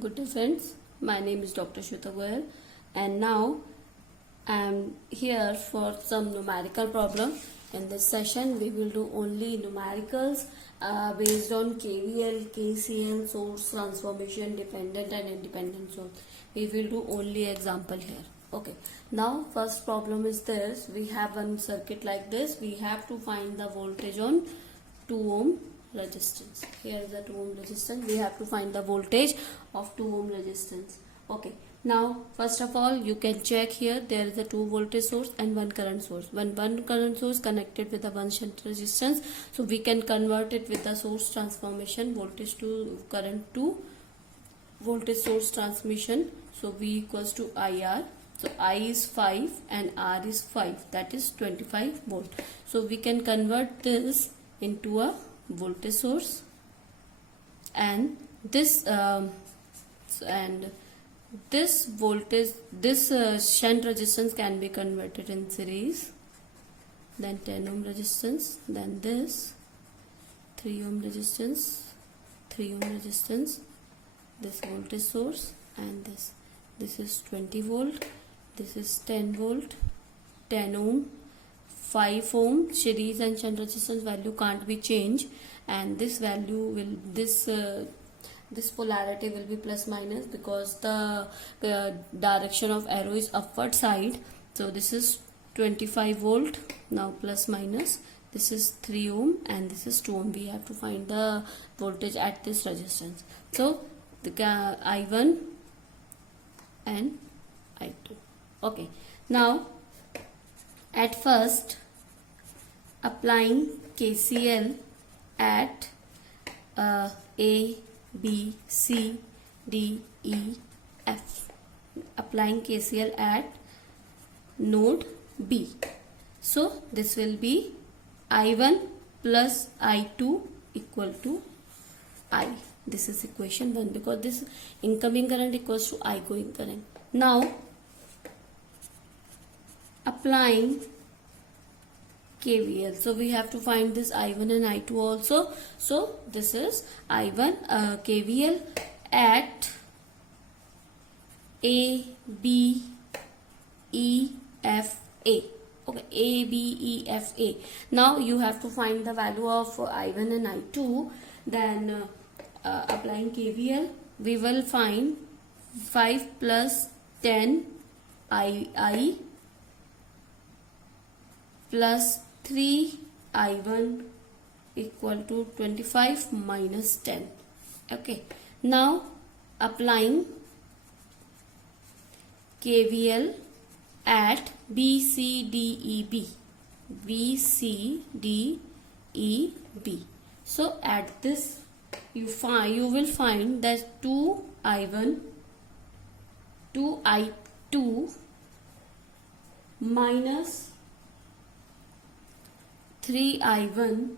Good day friends, my name is Dr. Shweta Goyal and now I am here for some numerical problem. In this session we will do only numericals based on KVL, KCL, source transformation, dependent and independent source. We will do only example here. Okay, now first problem is this. We have one circuit like this. We have to find the voltage on 2 ohm resistance. Here is the 2 ohm resistance. We have to find the voltage of 2 ohm resistance. Okay, now first of all you can check here. There is a 2 voltage source and 1 current source. One current source connected with the 1 shunt resistance, so we can convert it with the source transformation, voltage to current to voltage source transmission. So V equals to IR. So I is 5 and R is 5, that is 25 volt. So we can convert this into a voltage source, and this voltage, this shunt resistance can be converted in series, then 10 ohm resistance, then this 3 ohm resistance, 3 ohm resistance, this voltage source, and this is 20 volt, this is 10 volt, 10 ohm, 5 ohm. Series and shunt resistance value can't be changed, and this value will, this polarity will be plus minus because the direction of arrow is upward side. So this is 25 volt. Now plus minus, this is 3 ohm and this is 2 ohm. We have to find the voltage at this resistance. So the I1 and I2. Okay, now at first applying KCL at A, B, C, D, E, F. Applying KCL at node B. So this will be I1 plus I2 equal to I. This is equation 1 because this incoming current equals to outgoing current. Now applying KVL. So we have to find this I1 and I2 also. So this is I1 KVL at A, B, E, F, A. Okay, A, B, E, F, A. Now you have to find the value of I1 and I2. Then applying KVL, we will find 5 plus 10 I plus 3 I1 equal to 25 minus 10. Okay, now applying KVL at B, C, D, E, B. B, C, D, E, B. So at this you will find that 2 I1, 2 I2 minus 3 I1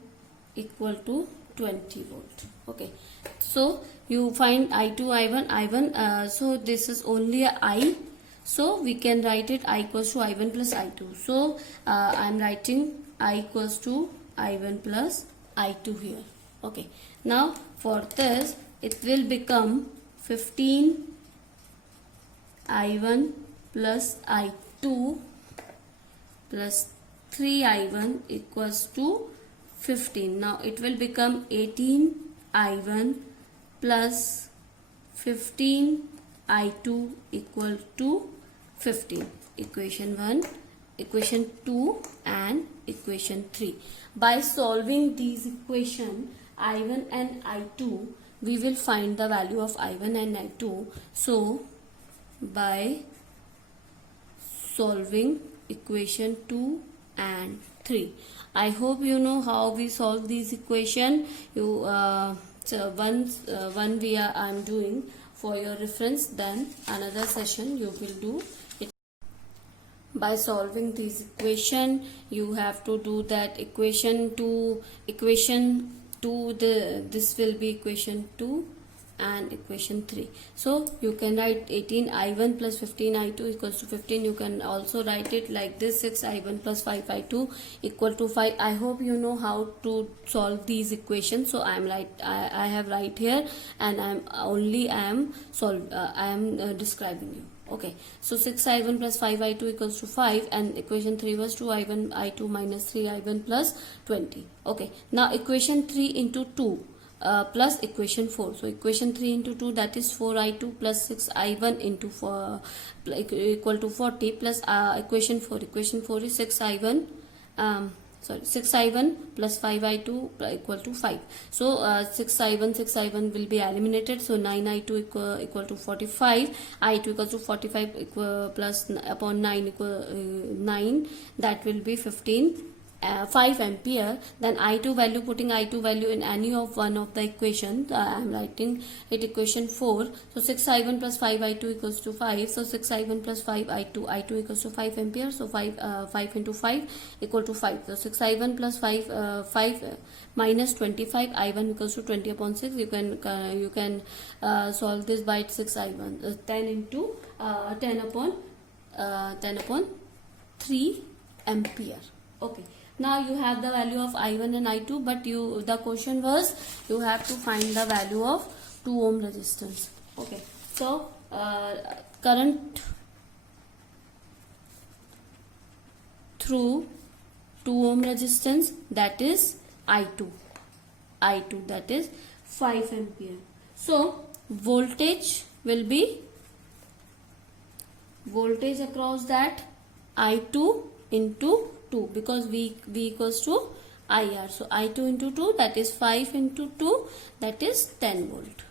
equal to 20 volt. Okay, so you find I2, I1, so this is only a I, so we can write it I equals to I1 plus I2. So I am writing I equals to I1 plus I2 here. Okay, now for this it will become 15 I1 plus I2 plus 3 I1 equals to 15. Now it will become 18 I1 plus 15 I2 equal to 15. Equation 1, equation 2 and equation 3. By solving these equations I1 and I2, we will find the value of I1 and I2. So by solving equation 2 and 3, I hope you know how we solve these equation. You so once I'm doing for your reference, then another session you will do it. By solving these equation, you have to do that equation 2, this will be equation 2 and equation 3. So you can write 18i1 plus 15i2 equals to 15. You can also write it like this, 6i1 plus 5i2 equal to 5. I hope you know how to solve these equations. So I have right here, and I am describing you. Okay, so 6i1 plus 5i2 equals to 5, and equation 3 was 2i1 i2 minus 3i1 plus 20. Okay, now equation 3 into 2 plus equation 4. So equation 3 into 2, that is 4i2 plus 6i1 into 4 equal to 40, plus equation 4. Equation 4 is 6i1 plus 5i2 equal to 5. So 6i1 will be eliminated. So 9i2 equal to 45. i2 equals to 45 plus upon 9 equal 9, that will be 5 ampere. Then I2 value, putting I2 value in any of one of the equation, I am writing it equation 4. So 6i1 plus 5i2 equals to 5. So 6i1 plus 5i2 equals to 5 ampere. So 5 into 5 equal to 5. So 6i1 plus 5 minus 25, i1 equals to 20 upon 6. You can solve this by 6i1 10 into 10 upon 3 ampere. Okay. Now you have the value of I1 and I2, but the question was you have to find the value of 2 ohm resistance. Okay, so current through 2 ohm resistance, that is I2 that is 5 ampere. So voltage will be voltage across that I2 into 2, because V equals to IR. So I2 into 2, that is 5 into 2, that is 10 volt.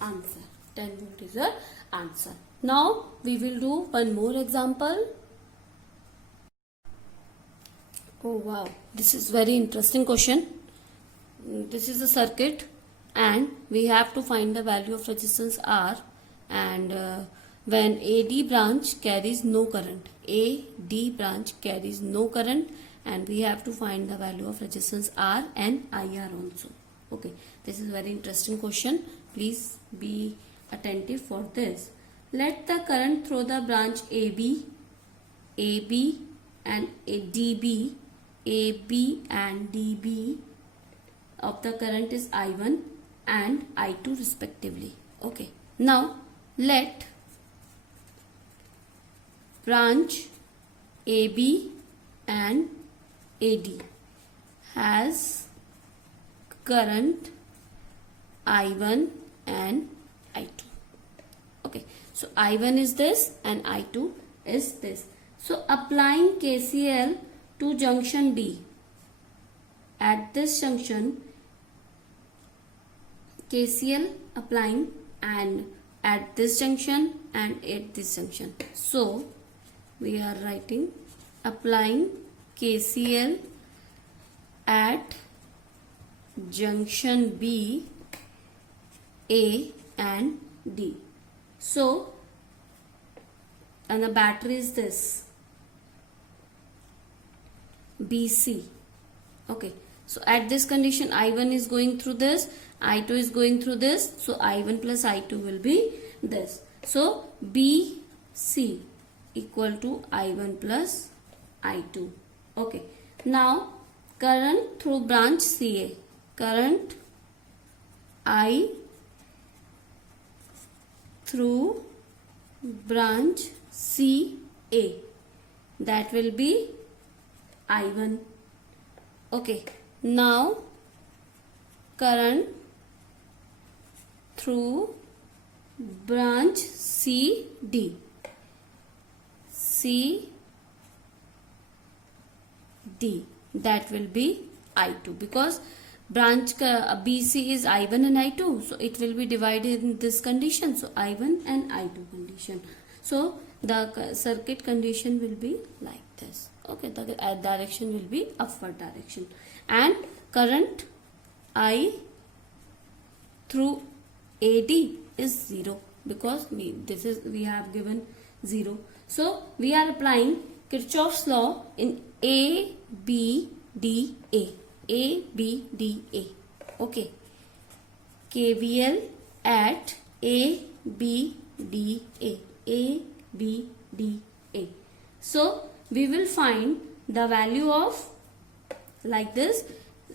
Answer. 10 volt is your answer. Now we will do one more example. Oh wow, this is very interesting question. This is a circuit, and we have to find the value of resistance R, and when AD branch carries no current. AD branch carries no current, and we have to find the value of resistance R and IR also. Okay, this is very interesting question. Please be attentive for this. Let the current through the branch AB and DB, AB and DB of the current is I1 and I2 respectively. Okay, now let branch AB and AD has current I1 and I2. Okay, so I1 is this and I2 is this. So applying KCL to junction D, at this junction KCL applying, and at this junction and at this junction. So we are writing applying KCL at junction B, A and D. So, and the battery is this BC. Okay, so at this condition I1 is going through this, I2 is going through this, so I1 plus I2 will be this. So BC equal to I1 plus I2. Okay, now current through branch CA, current I through branch CA, that will be I1. Okay, now current through branch CD, that will be I2, because branch BC is I1 and I2, so it will be divided in this condition, so I1 and I2 condition. So the circuit condition will be like this. Okay, the direction will be upward direction, and current I through AD is 0, because we have given 0. So we are applying Kirchhoff's law in A B D A. Okay, KVL at A, B, D, A. A, B, D, A. So we will find the value of, like this,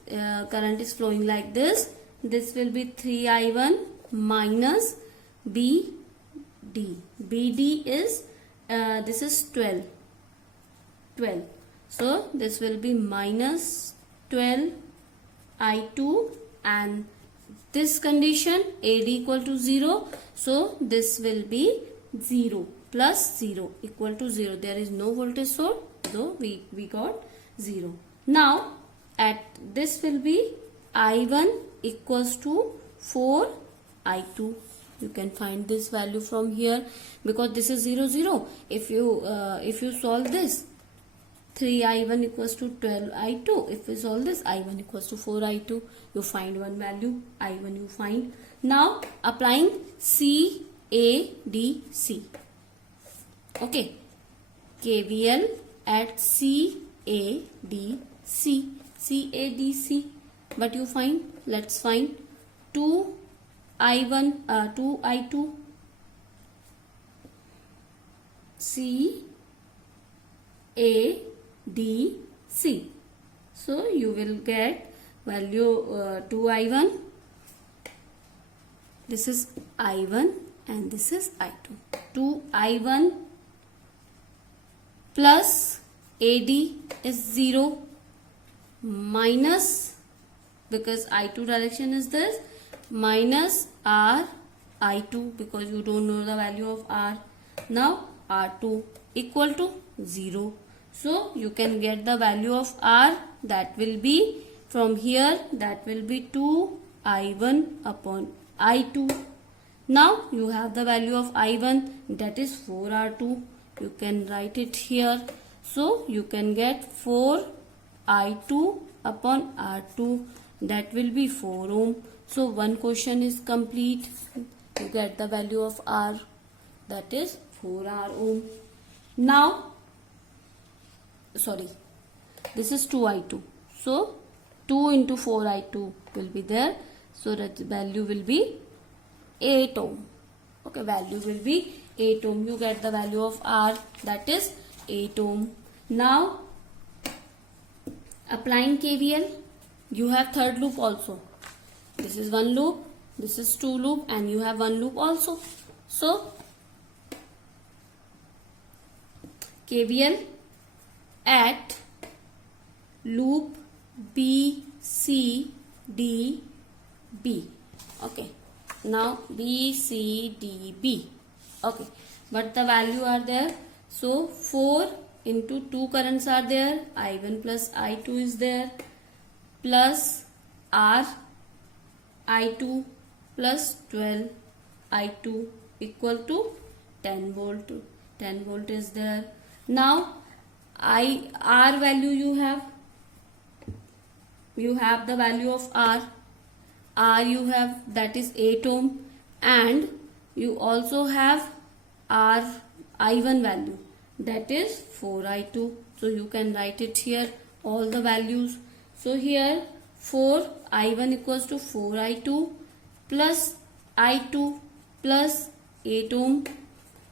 current is flowing like this. This will be 3I1 minus BD. BD is, this is 12. So this will be minus 12 I2, and this condition AD equal to 0. So this will be 0 plus 0 equal to 0. There is no voltage source, so we got 0. Now at this will be I1 equals to 4 I2. You can find this value from here because this is 0 0. If you solve this, 3I1 equals to 12 I2. If we solve this, I1 equals to 4 I2. You find one value, I1 you find. Now applying CADC. Okay, KVL at CADC. CADC. But you find, let's find 2I1, 2I2, CADC. So you will get value 2I1. This is I1 and this is I2. 2I1 plus AD is 0 minus, because I2 direction is this, minus R I2, because you don't know the value of R. Now R2 equal to 0. So you can get the value of R, that will be from here, that will be 2I1 upon I2. Now you have the value of I1, that is 4R2. You can write it here. So you can get 4I2 upon R2, that will be 4 ohm. So one question is complete. You get the value of R, that is 4R ohm. Now, sorry, this is 2I2. So 2 into 4I2 will be there. So that value will be 8 ohm. Okay, value will be 8 ohm. You get the value of R, that is 8 ohm. Now applying KVL, you have third loop also. This is one loop, this is two loop, and you have one loop also. So KVL at loop B, C, D, B. Okay, now B, C, D, B. Okay, but the value are there. So 4 into 2 currents are there, I1 plus I2 is there, plus R I2 plus 12 I2 equal to 10 volt. 10 volt is there. Now R value you have the value of R you have, that is 8 ohm, and you also have R I1 value, that is 4 I2. So you can write it here, all the values. So here 4 I1 equals to 4 I2 plus I2 plus 8 ohm,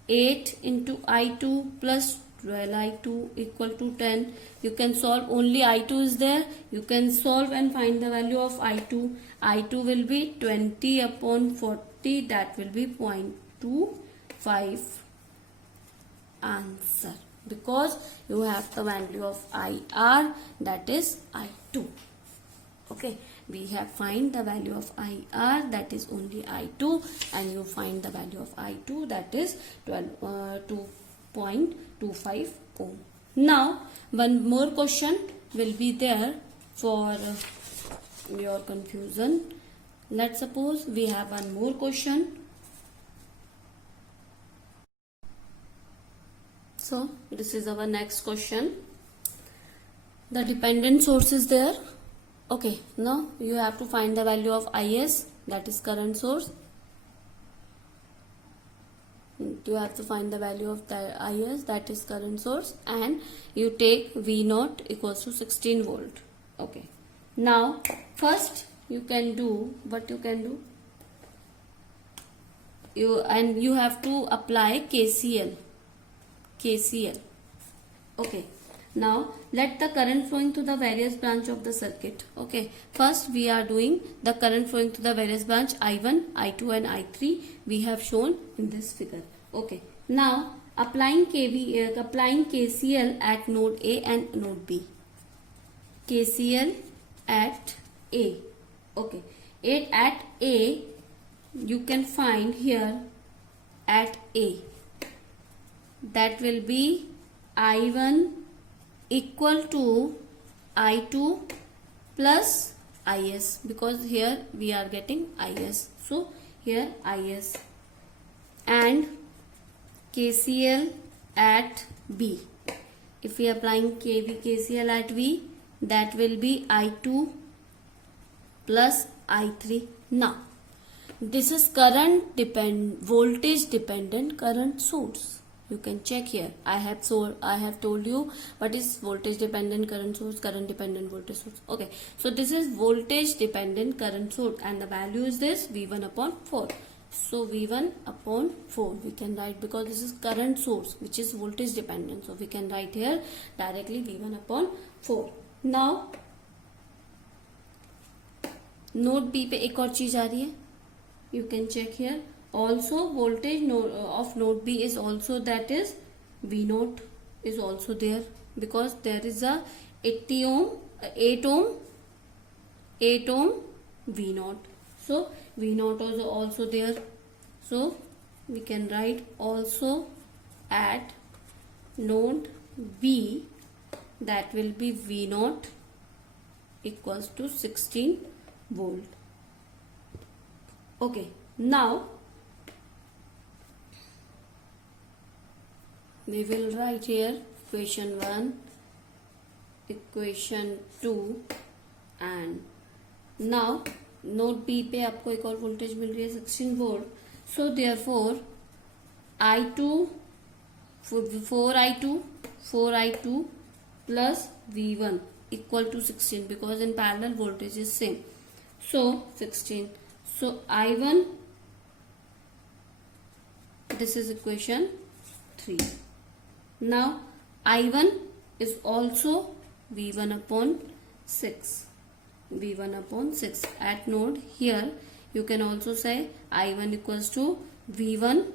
8 into I2 plus 12 I2 equal to 10. You can solve, only I2 is there. You can solve and find the value of I2. I2 will be 20 upon 40, that will be 0.25. Answer, because you have the value of IR, that is I2. Okay, we have find the value of IR, that is only I2, and you find the value of I2, that is 2.25 ohm. Now one more question will be there for your confusion. Let's suppose we have one more question. So this is our next question. The dependent source is there. Okay, now you have to find the value of IS, that is current source. You have to find the value of the IS, that is current source, and you take V0 equals to 16 volt. Okay, now first you can do what you can do. you have to apply KCL. Okay. Now let the current flowing to the various branch of the circuit. Okay. First we are doing the current flowing to the various branch I1, I2 and I3 we have shown in this figure. Okay. Now applying KCL at node A and node B. KCL at A. Okay. At A you can find here at A. That will be I1 equal to I2 plus IS, because here we are getting IS. So here IS. And KCL at B. If we are applying KCL at B, that will be I2 plus I3. Now this is voltage dependent current source. You can check here. I have told you what is voltage dependent current source, current dependent voltage source. Okay, so this is voltage dependent current source and the value is this V1 upon 4. So V1 upon 4 we can write, because this is current source which is voltage dependent, so we can write here directly V1 upon 4. Now node B पे एक और चीज आ रही है, you can check here also voltage of node B is also, that is V0 is also there, because there is a 8 ohm V0. So V0 is also there, so we can write also at node B, that will be V0 equals to 16 volt. Okay, now we will write here equation 1, equation 2 and now node B पे आपको एक और voltage मिल रही है 16 volt. So therefore I2 4I2 plus V1 equal to 16, because in parallel voltage is same. So 16. So I1, this is equation 3. Now I1 is also V1 upon 6. V1 upon 6 at node. Here you can also say I1 equals to V1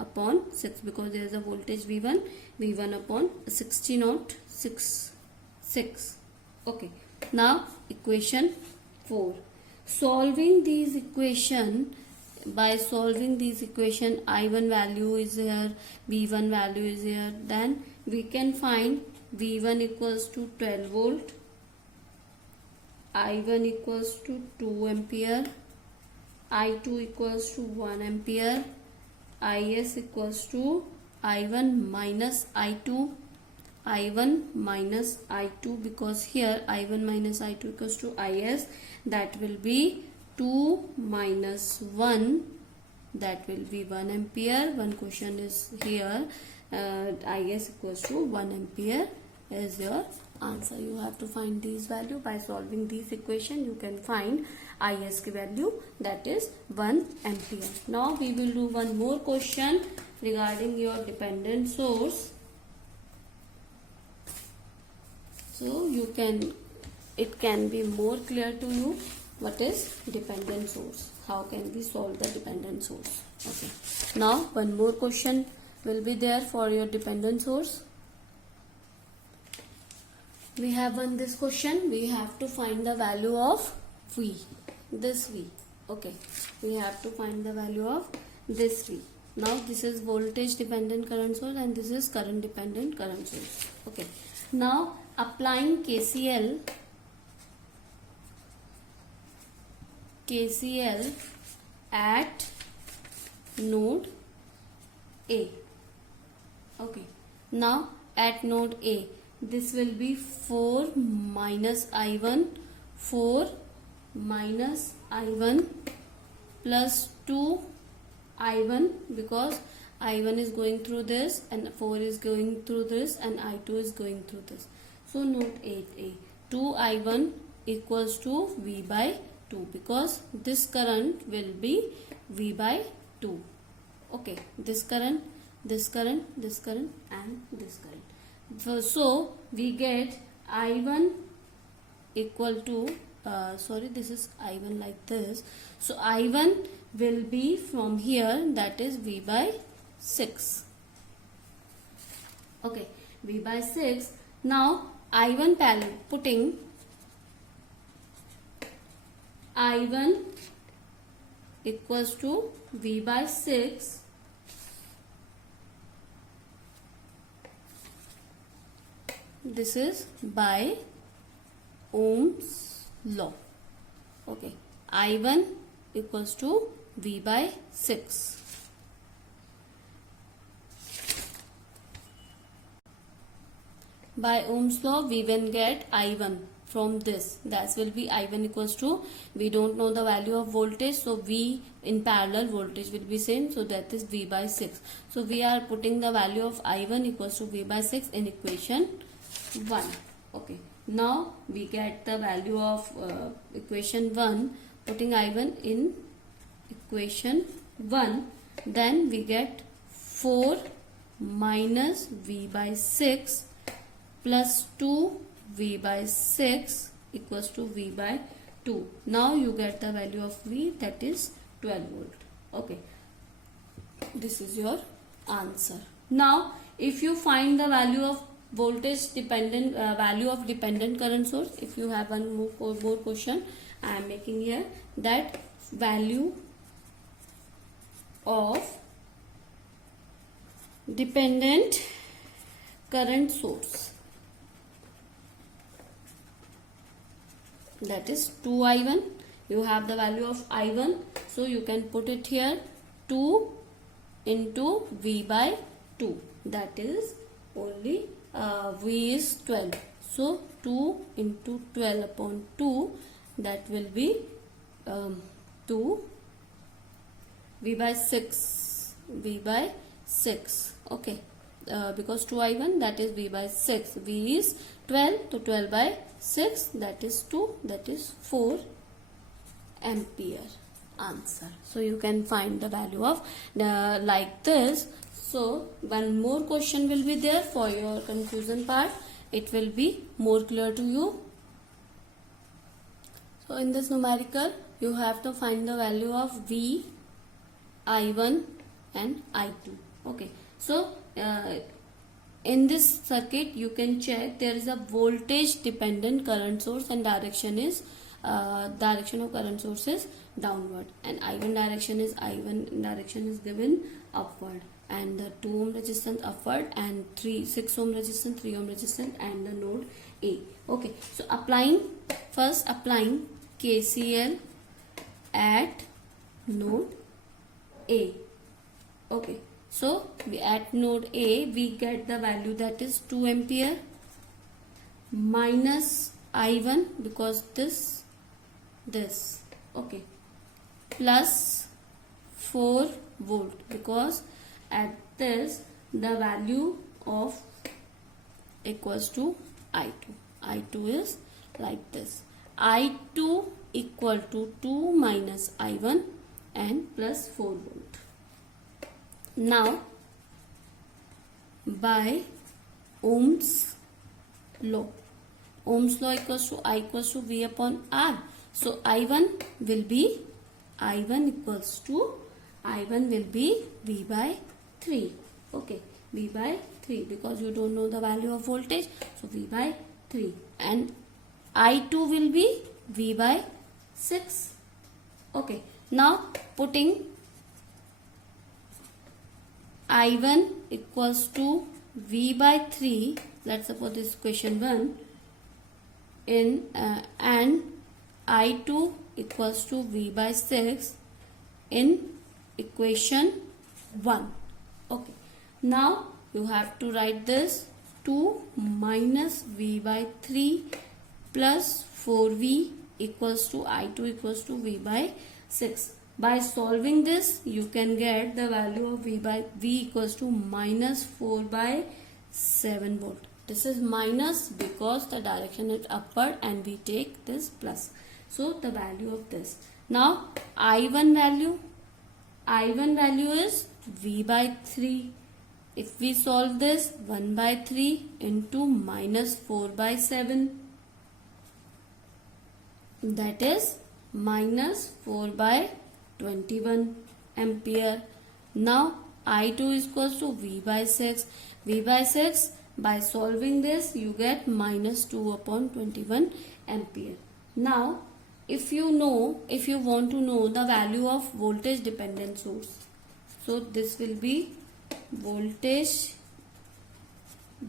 upon 6, because there is a voltage V1 upon 16 or 6. Okay. Now equation 4. Solving these equation, by solving these equation, I1 value is here, V1 value is here, then we can find V1 equals to 12 volt, I1 equals to 2 ampere, I2 equals to 1 ampere, IS equals to I1 minus I2, because here I1 minus I2 equals to IS, that will be 2 minus 1, that will be 1 ampere. One question is here, IS equals to 1 ampere is your answer. You have to find these value. By solving these equation you can find IS की value, that is 1 ampere. Now we will do one more question regarding your dependent source. So it can be more clear to you what is dependent source, how can we solve the dependent source. Okay, now one more question will be there for your dependent source. We have on this question, we have to find the value of V, this V. Okay, we have to find the value of this V. Now this is voltage dependent current source and this is current dependent current source. Okay, now applying KCL at node A. Okay, now at node A, this will be 4 minus I1 plus 2 I1, because I1 is going through this and 4 is going through this and I2 is going through this. So note 8a, 2 I1 equals to V by 2, because this current will be V by 2. Okay, this current, this current, this current, and this current. So we get I1 equal to this is I1 like this. So I1 will be from here, that is V by 6. Okay, V by 6. Now I1 parallel, putting I1 equals to V by 6 this is by Ohm's law. Okay, I1 equals to V by 6. By Ohm's law, we will get I1 from this. That will be I1 equals to, we don't know the value of voltage, so V in parallel voltage will be same, so that is V by 6. So we are putting the value of I1 equals to V by 6 in equation 1. Okay, now we get the value of equation 1, putting I1 in equation 1, then we get 4 minus V by 6 plus 2 V by 6 equals to V by 2. Now you get the value of V, that is 12 volt. Okay, this is your answer. Now if you find the value of voltage dependent, value of dependent current source, if you have one more question I am making here, that value of dependent current source, that is 2I1. You have the value of I1, so you can put it here, 2 into V by 2, that is only V is 12, so 2 into 12 upon 2, that will be 2 V by 6, V by 6. Okay, because 2I1, that is V by 6, V is 12, so 12 by 6, that is 2, that is 4 ampere. Answer. So you can find the value of like this. So one more question will be there for your confusion part, it will be more clear to you. So in this numerical you have to find the value of V, I1 and I2. Okay, so in this circuit you can check there is a voltage dependent current source and direction is direction of current source is downward, and I1 direction is given upward, and the 2 ohm resistance upward, and 6 ohm resistance, 3 ohm resistance, and the node A. Okay, so applying KCL at node A. Okay, so we at node A we get the value, that is 2 ampere minus I1, because this okay, plus 4 volt, because at this the value of equals to I2 is like this, I2 equal to 2 minus I1 and plus 4 volt. Now by Ohm's law equals to I equals to V upon R. So I1 will be V by 3. Okay, V by 3, because you don't know the value of voltage, so V by 3, and I2 will be V by 6. Okay, now putting I1 equals to V by 3, let's suppose this is question 1, in and I2 equals to V by 6 in equation 1. Okay, now you have to write this, 2 minus V by 3 plus 4V equals to I2 equals to V by 6. By solving this you can get the value of V equals to minus 4 by 7 volt. This is minus because the direction is upward and we take this plus. So the value of this. Now I1 value I1 value is V by 3. If we solve this, 1 by 3 into minus 4 by 7. That is minus 4 by 21 ampere. Now I2 is equals to V by 6. V by 6, by solving this you get minus 2 upon 21 ampere. Now if you want to know the value of voltage dependent source, so this will be voltage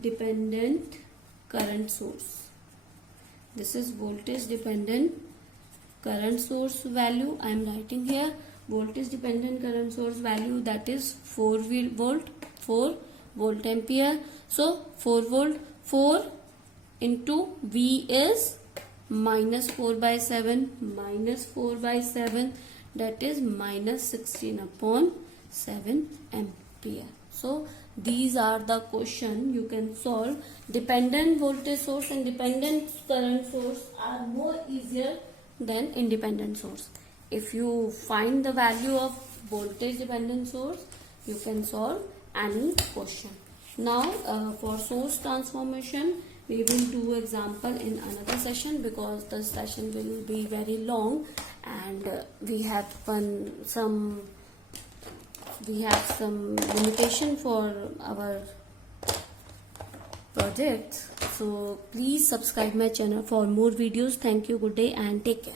dependent current source. This is voltage dependent current source value. I am writing here voltage dependent current source value, that is 4 volt ampere. So 4 volt, 4 into V is minus 4 by 7, minus 4 by 7, that is minus 16 upon 7 ampere. So these are the question you can solve. Dependent voltage source and dependent current source are more easier than independent source. If you find the value of voltage dependent source, you can solve any question. Now for source transformation, we will do example in another session because the session will be very long, and we have some limitation for our projects. So please subscribe my channel for more videos. Thank you, good day and take care.